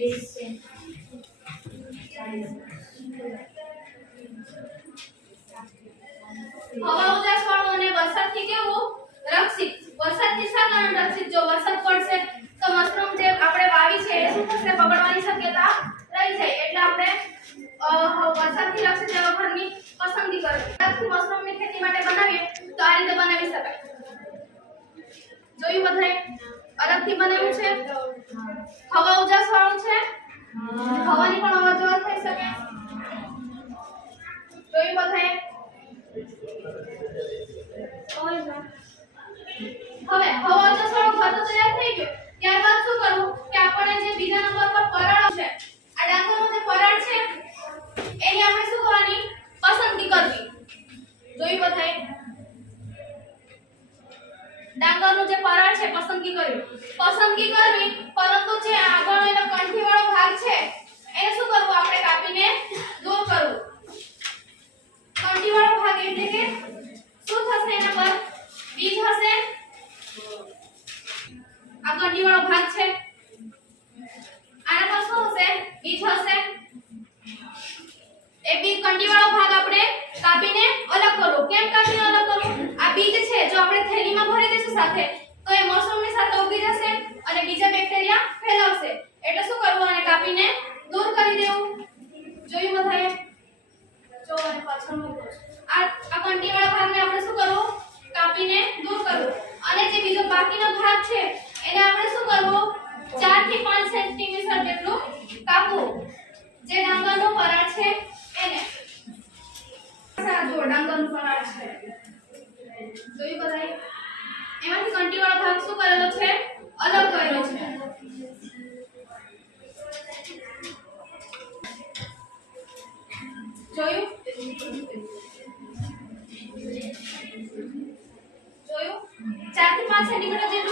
ત્રીસ હવા ઉદાસ પણ મને વરસાદ કેવું? રક્ષિત. વરસાદથી સાધારણ રક્ષિત? જો વરસાદ પડશે, તો મશરૂમ જે આપણે વાવી છે, એ શું થશે? બગડવાની શક્યતા રહી જાય. એટલે આપણે વરસાદથી રક્ષિત લક્ષિત જળખંડની પસંદગી કરવી. ત્યારથી મશરૂમ ખેતી માટે બનાવીએ, તો આ રીતે બનાવી શકાય. જોયું બધાય અલગથી બનાવ્યું છે? હવા ઉજાસ વાળું છે? હવાની પણ અવર જવર થઈ શકે? તો એ હવે, હવા ઉજાસ વાળું ઘર તો તૈયાર થઈ ગયું. ત્યારબાદ શું કરવું? કે આપણે જે બીજા નંબર પર પરાળ છે, આ ડાંગરનો જે પરાળ છે, એની આપણે શું કરવાની? પસંદગી કરવી. જોઈ બધાએ. ડાંગરનું જે પરાળ છે, પસંદગી કર્યું પસંદગી કરવી પરંતુ જે આગળનો એનો કંઠીવાળો ભાગ છે જોયું જોયું ચાર થી પાંચ સેન્ટીમીટર જેટલું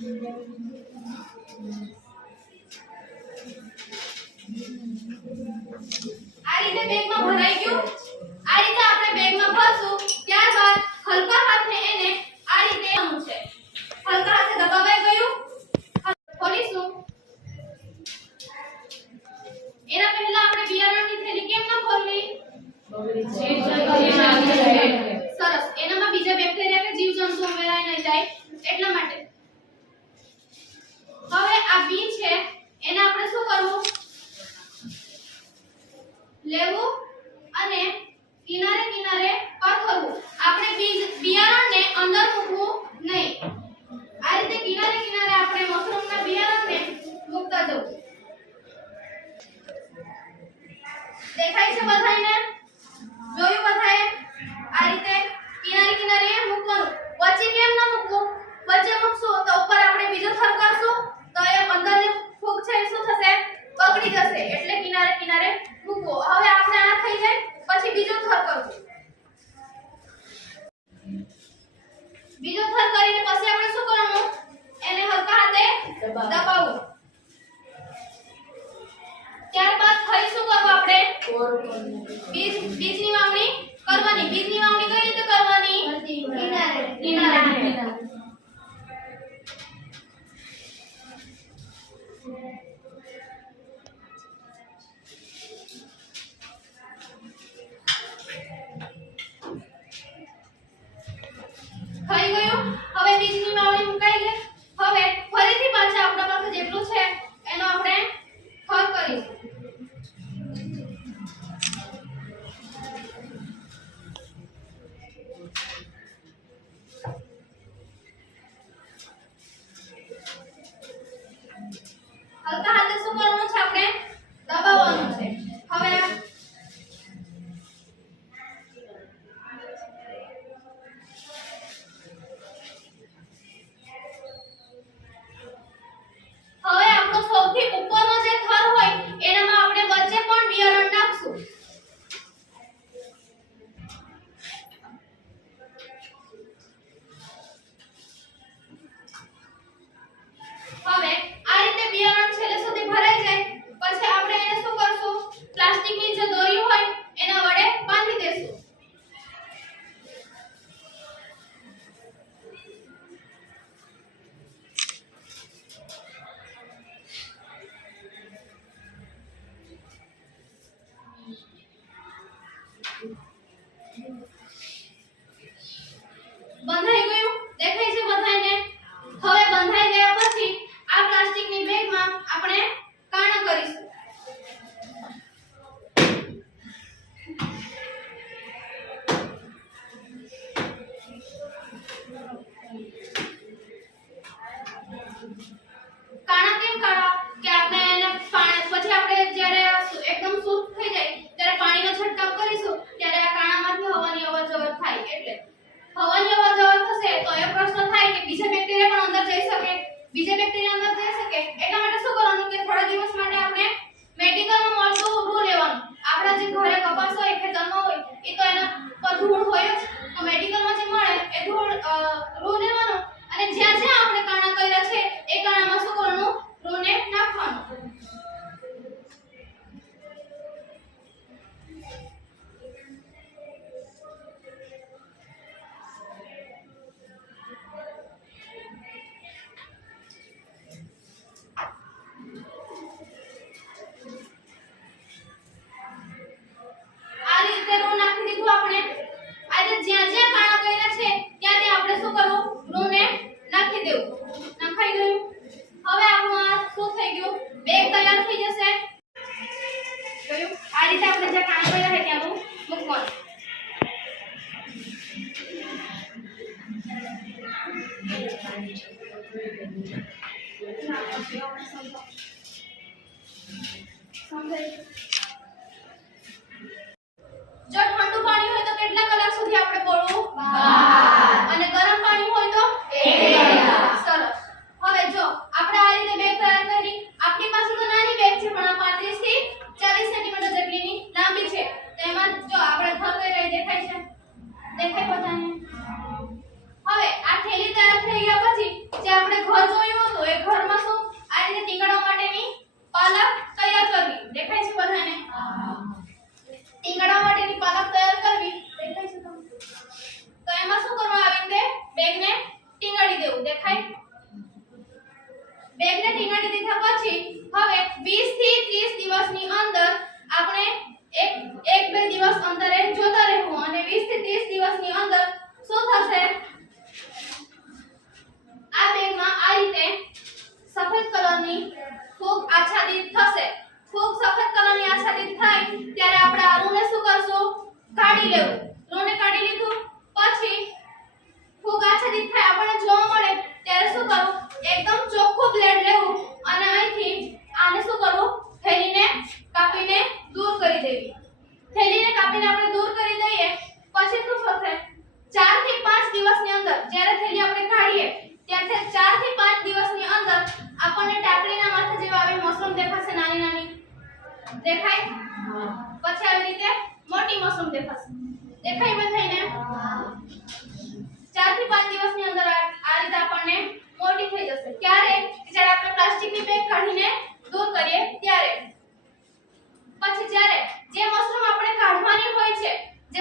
આ રીતે બેગમાં આપણે બેગમાં ભરશું, ત્યારબાદ હલકા હાથને એને આ રીતે આવું છે. ગયું. એના પહેલા આપણે બિયારણની થેલી કેમ ન ખોલવી? બીજો થર કરીને પછી આપણે શું કરવાનું? એને હલકા હાથે દબાવવું ત્યારબાદ ફરી શું કરવું આપણે? બીજ બીજની વાવણી કરવાની. બીજની વાવણી બેગને ટીંગાડી દેવું, દેખાય? બેગને ટીંગાડી દીધા પછી હવે 20 થી 30 દિવસની અંદર આપણે એક એક બે દિવસ અંતરે જોતા રહેવું અને 20 થી 30 દિવસની અંદર શું થશે? આ બેગમાં આ રીતે સફેદ કલરની ફૂગ આચ્છાદિત થશે. ફૂગ સફેદ કલરની આચ્છાદિત પછી આવી રીતે મોટી મશરૂમ દેખાશે. દેખાય બધાયને? ચારથી પાંચ દિવસની અંદર આ આ રીતે આપણને મોટી થઈ જશે. ક્યારે? કે જ્યારે આપણે પ્લાસ્ટિકની બેગ કાઢીને દૂર કરીએ, ત્યારે. પછી જ્યારે જે મશરૂમ આપણે કાઢવાની હોય છે, જે